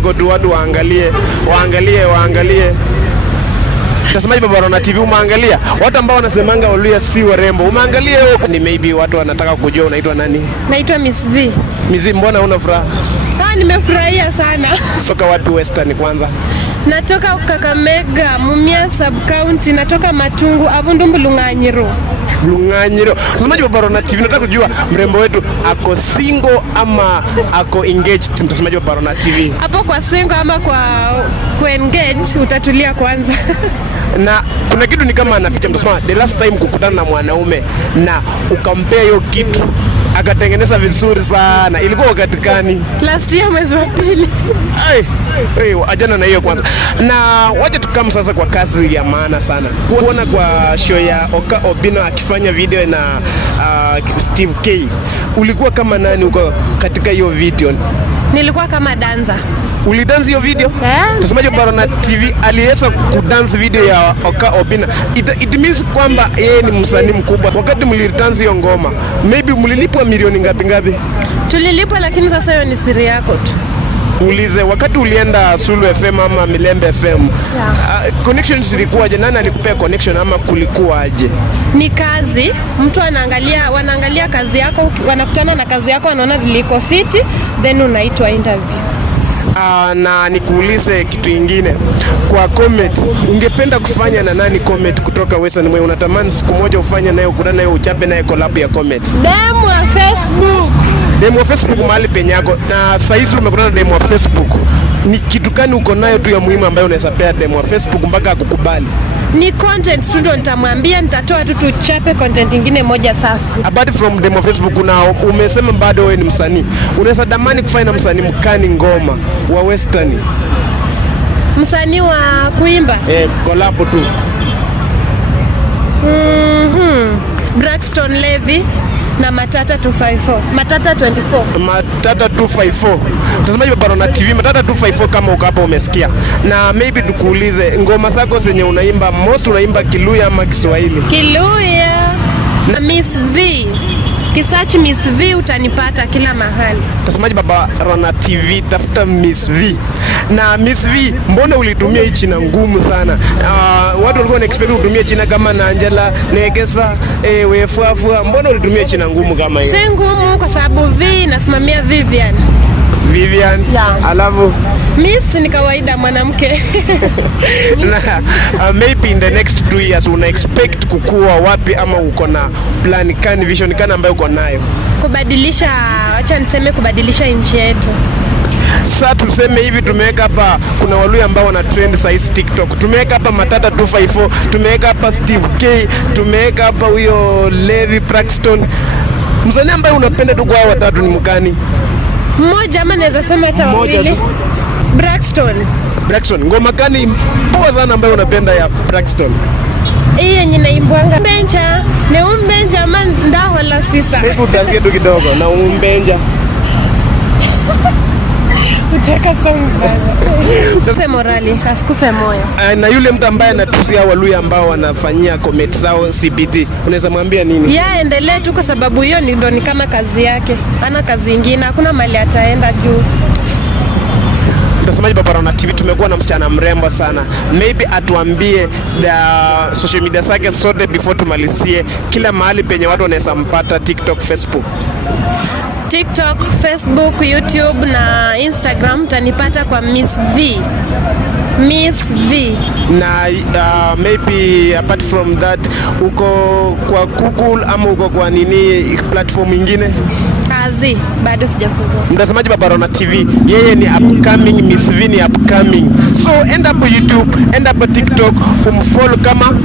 tu watu waangalie. Tasemaje Baba Rona TV, umeangalia watu ambao wanasemanga Waluya si warembo, umeangalia ni maybe watu wanataka kujua unaitwa nani? Naitwa Miss V. Miss V, mbona una furaha? Nimefurahia sana. Soka wapi Western kwanza? Natoka Kakamega, Mumia sub county, natoka Matungu, Abundumbu Lunganyiro. Mtazamaji wa Baba Rona TV, nataka kujua mrembo wetu ako single ama ako engaged? Mtazamaji wa Baba Rona TV, hapo kwa single ama kwa engaged utatulia kwanza. Na kuna kitu ni kama anaficha mtazamaji, the last time kukutana na mwanaume na ukampea hiyo kitu akatengeneza vizuri sana, ilikuwa wakati gani? Last year mwezi wa pili. Ajana na hiyo kwanza. Na waje tukam sasa kwa kazi ya maana sana. Kuona kwa show ya Oka Obinna akifanya video na Steve K. Ulikuwa kama nani uko katika hiyo video? Nilikuwa kama dancer. Ulidance hiyo video? Mtazamaji wa Baba Rona TV aliweza kudance video ya Oka Obinna. It means kwamba yeye ni msanii mkubwa. Wakati mlidance hiyo ngoma, maybe mlilipwa milioni ngapi? Tulilipwa, lakini sasa hiyo ni siri yako tu. Ulize, wakati ulienda Sulu FM ama Milembe FM, connection zilikuwaje? Nani alikupea connection ama kulikuwaje? Ni kazi, mtu wanaangalia kazi yako, wanakutana na kazi yako, wanaona viliko fiti, then unaitwa interview. Na nikuulize kitu ingine, kwa comment ungependa kufanya na nani comment kutoka Western Mwe? Unatamani siku moja ufanye naye, ukutane naye, uchape naye collab ya comment? Demo wa Facebook. Demo wa Facebook mahali penyako. Na saizi umekutana na demo wa Facebook, ni kitu gani uko nayo tu ya muhimu ambayo unaweza pea demo wa Facebook mpaka akukubali? Ni content tu ndo nitamwambia, nitatoa tu tuchape content nyingine moja safi. Apart from demo Facebook, umesema bado wewe ni msanii, unaweza damani kufanya na msanii mkani ngoma wa Western? Msanii wa kuimba? Collab tu. Braxton Levy na Matata 254. Matata 254. Mtazamaji wa Baba Rona TV, Matata 254 kama uko hapa umesikia. Na maybe tukuulize, ngoma zako zenye unaimba most unaimba Kiluya ama Kiswahili? Kiluya. Na Miss V. Kisearch Miss V utanipata kila mahali. Mtazamaji Baba Rona TV, tafuta Miss V. Na Miss V, mbona ulitumia hii jina ngumu sana? Watu walikuwa wanaexpect utumie jina kama na Angela, Negesa, Wefuafua. Mbona ulitumia jina ngumu kama hiyo? Si ngumu kwa sababu V nasimamia Vivian. Yeah. Alafu Miss ni kawaida mwanamke. Na maybe in the next 2 years una expect kukua wapi, ama uko na plan kani, vision kani ambayo uko nayo? Kubadilisha, acha niseme kubadilisha nchi yetu. Sasa tuseme hivi, tumeweka hapa, kuna Waluya ambao wana trend size TikTok. Tumeweka hapa Matata 254, tumeweka hapa Steve K, tumeweka hapa huyo Levi Braxton. Msanii ambaye unapenda tu kwa watatu ni mkani? Mmoja ama naweza sema hata wawili. Braxton, ngoma gani poa sana ambayo unapenda ya Braxton? Hii yenye naimbwanga Benja, ne umbenja ama ndaho la sisa. Hebu tangie tu kidogo na umbenja. Utaka song bana. Morali, asikufe moyo. Na yule mtu ambaye anatusia Waluya ambao wanafanyia comment zao CBT, unaweza mwambia nini? Endelee tu kwa sababu hiyo ndio ni kama kazi yake. Hana kazi nyingine, hakuna mali ataenda juu. Mtazamaji Baba Rona TV, tumekuwa na msichana mrembo sana. Maybe atuambie the social media zake sote before tumalizie, kila mahali penye watu wanaweza mpata, TikTok, Facebook. TikTok, Facebook, YouTube na Instagram tanipata kwa Miss V. Na maybe apart from that, uko kwa Google ama uko kwa nini platform nyingine? Kazi bado sijafungua. Mtazamaji Baba Rona TV, yeye ni upcoming, Miss V ni upcoming. So end up YouTube, end up TikTok, umfollow kama